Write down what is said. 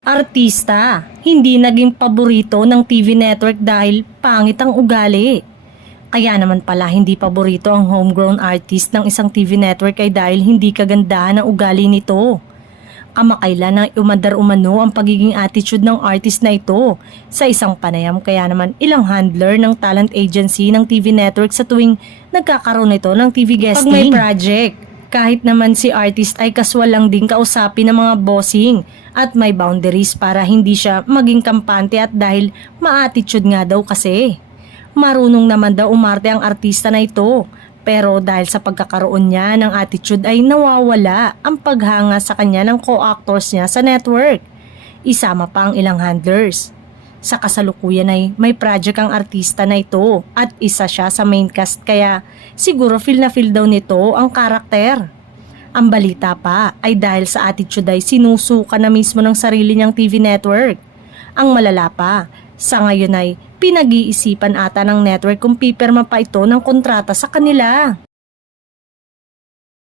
Artista, hindi naging paborito ng TV network dahil pangit ang ugali. Kaya naman pala hindi paborito ang homegrown artist ng isang TV network ay dahil hindi kagandahan ang ugali nito. Kamakailan nang umandar-umano ang pagiging attitude ng artist na ito sa isang panayam, kaya naman ilang handler ng talent agency ng TV network sa tuwing nagkakaroon ito ng TV guesting. Pag may project, kahit naman si artist ay kaswal lang din kausapin ng mga bossing at may boundaries para hindi siya maging kampante at dahil ma-attitude nga daw kasi. Marunong naman daw umarte ang artista na ito, pero dahil sa pagkakaroon niya ng attitude ay nawawala ang paghanga sa kanya ng co-actors niya sa network. Isama pa ang ilang handlers. Sa kasalukuyan ay may project ang artista na ito at isa siya sa main cast, kaya siguro feel na feel daw nito ang karakter. Ang balita pa ay dahil sa attitude ay sinusuka na mismo ng sarili niyang TV network. Ang malala pa, sa ngayon ay pinag-iisipan ata ng network kung pipirma pa ito ng kontrata sa kanila.